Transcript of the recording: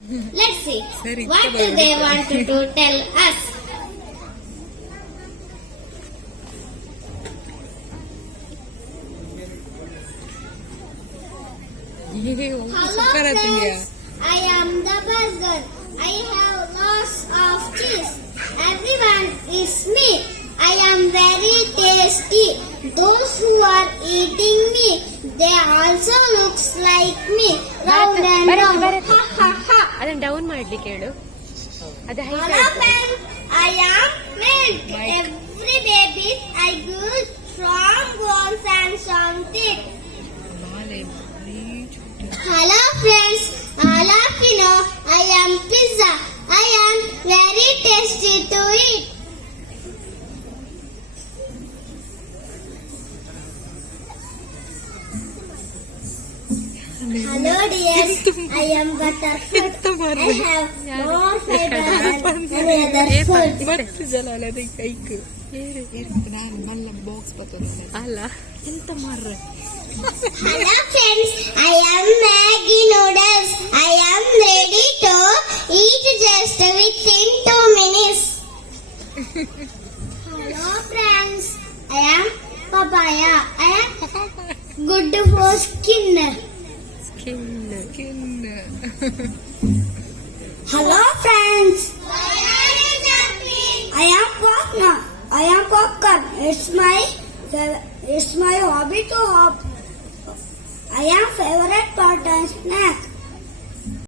Let's see. What do they want to tell us? Hello friends, I am the burger. I have lots of cheese. Everyone is me. I am very tasty. Those who are eating me, they also looks like me. Round and round. Ha ha ha. ಅದನ್ನ down ಮಾಡ್ಲಿಕ್ಕೆ ಹೇಳು. ಅದು Hello friends, I am milk. Every baby I give strong bones and strong teeth. Hello friends, all of you know I am pizza. I am very tasty to eat. Hello dears, I am butterfly. I have more fiber than any other food. ಅಲ್ಲ Hello friends, I am Maggi noodles. I am ready to eat just within 2 minutes. Hello friends, I am papaya. I am good for skin. Hello friends, I am popcorn. I am popcorn. It's my hobby to hop. I am favorite part and snack.